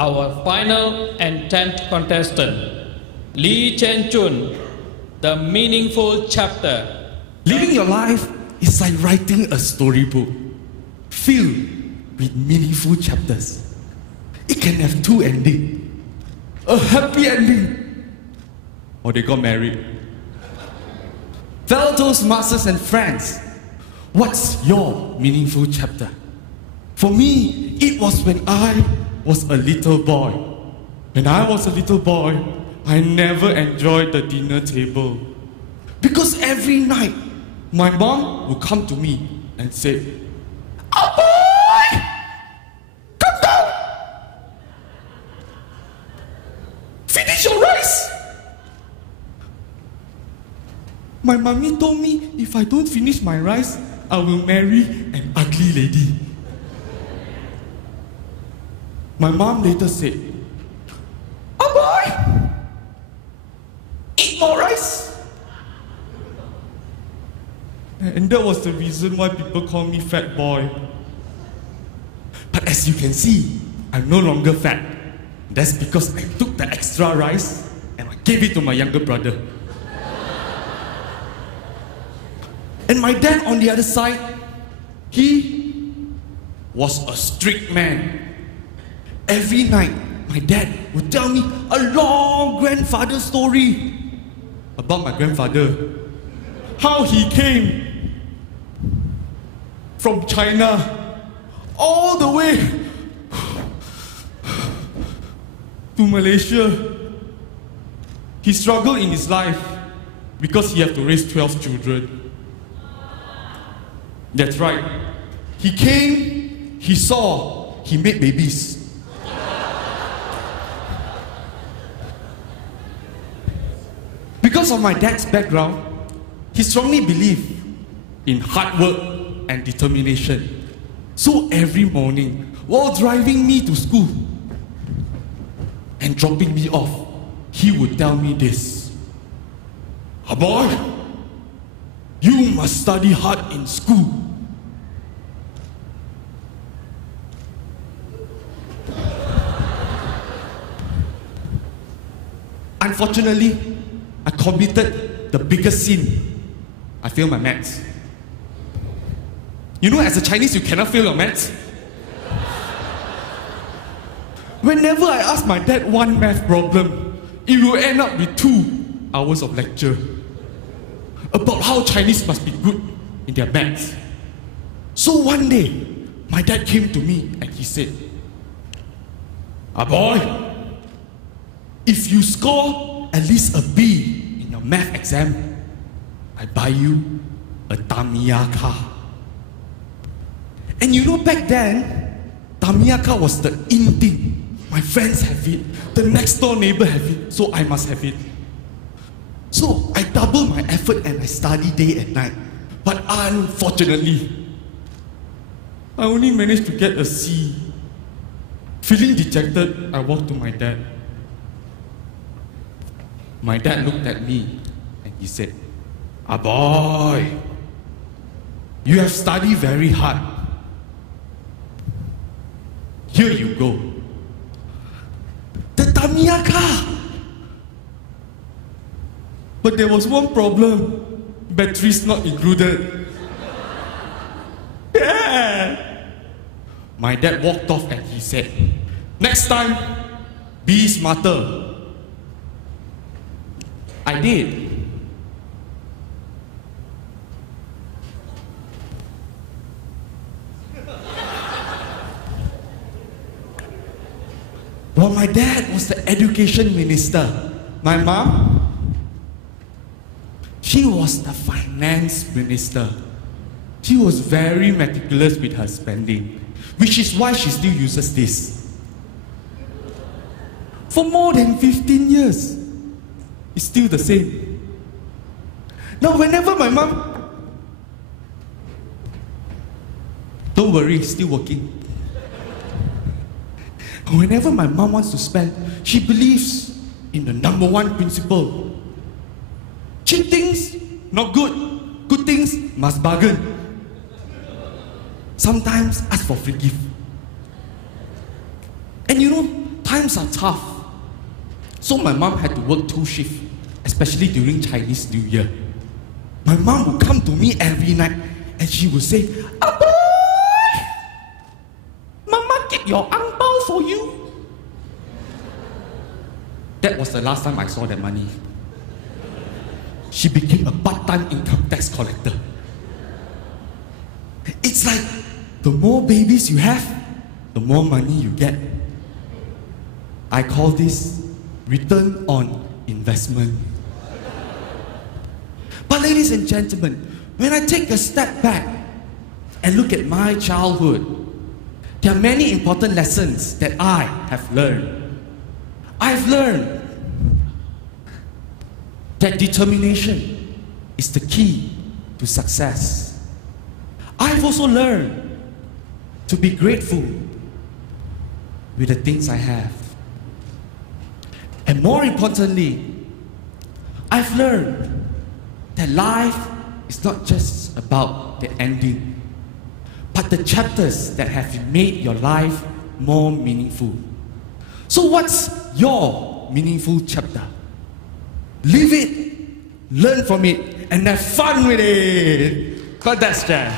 Our final and 10th contestant, Choon, the meaningful chapter. Living your life is like writing a storybook filled with meaningful chapters. It can have two endings. A happy ending, or they got married. Fellow Toastmasters and friends, what's your meaningful chapter? For me, it was when I was a little boy. When I was a little boy, I never enjoyed the dinner table. Because every night, my mom would come to me and say, "Oh boy! Come down! Finish your rice!" My mommy told me if I don't finish my rice, I will marry an ugly lady. My mom later said, "Oh boy! Eat more rice!" And that was the reason why people call me fat boy. But as you can see, I'm no longer fat. That's because I took the extra rice and I gave it to my younger brother. And my dad on the other side, he was a strict man. Every night, my dad would tell me a long grandfather story about my grandfather. How he came from China all the way to Malaysia. He struggled in his life because he had to raise 12 children. That's right. He came, he saw, he made babies. Because of my dad's background, he strongly believed in hard work and determination. So every morning, while driving me to school and dropping me off, he would tell me this: "Ah boy, you must study hard in school. Unfortunately, I committed the biggest sin. I failed my maths. You know, as a Chinese, you cannot fail your maths. Whenever I ask my dad one math problem, it will end up with 2 hours of lecture about how Chinese must be good in their maths. So one day, my dad came to me and he said, "Ah boy, if you score at least a B in your math exam, I buy you a Tamiya car." And you know, back then, Tamiya car was the in thing. My friends have it, the next door neighbor have it, so I must have it. So I double my effort and I study day and night. But unfortunately, I only managed to get a C. Feeling dejected, I walked to my dad. My dad looked at me and he said, "Ah boy, you have studied very hard. Here you go. The Tamiya car." But there was one problem. Batteries not included. Yeah. My dad walked off and he said, "Next time, be smarter." I did. Well, my dad was the education minister. My mom, she was the finance minister. She was very meticulous with her spending, which is why she still uses this. For more than 15 years, it's still the same. Now, whenever my mom, don't worry, still working. Whenever my mom wants to spend, she believes in the number one principle: cheap things, not good. Good things, must bargain. Sometimes ask for free gift. And you know, times are tough. So my mom had to work 2 shifts, especially during Chinese New Year. My mom would come to me every night and she would say, "Aboy, Mama get your ang bao for you." That was the last time I saw that money. She became a part-time income tax collector. It's like the more babies you have, the more money you get. I call this return on investment. But ladies and gentlemen, when I take a step back and look at my childhood, there are many important lessons that I have learned. I've learned that determination is the key to success. I've also learned to be grateful with the things I have. And more importantly, I've learned that life is not just about the ending, but the chapters that have made your life more meaningful. So what's your meaningful chapter? Live it, learn from it, and have fun with it. But that's Chen.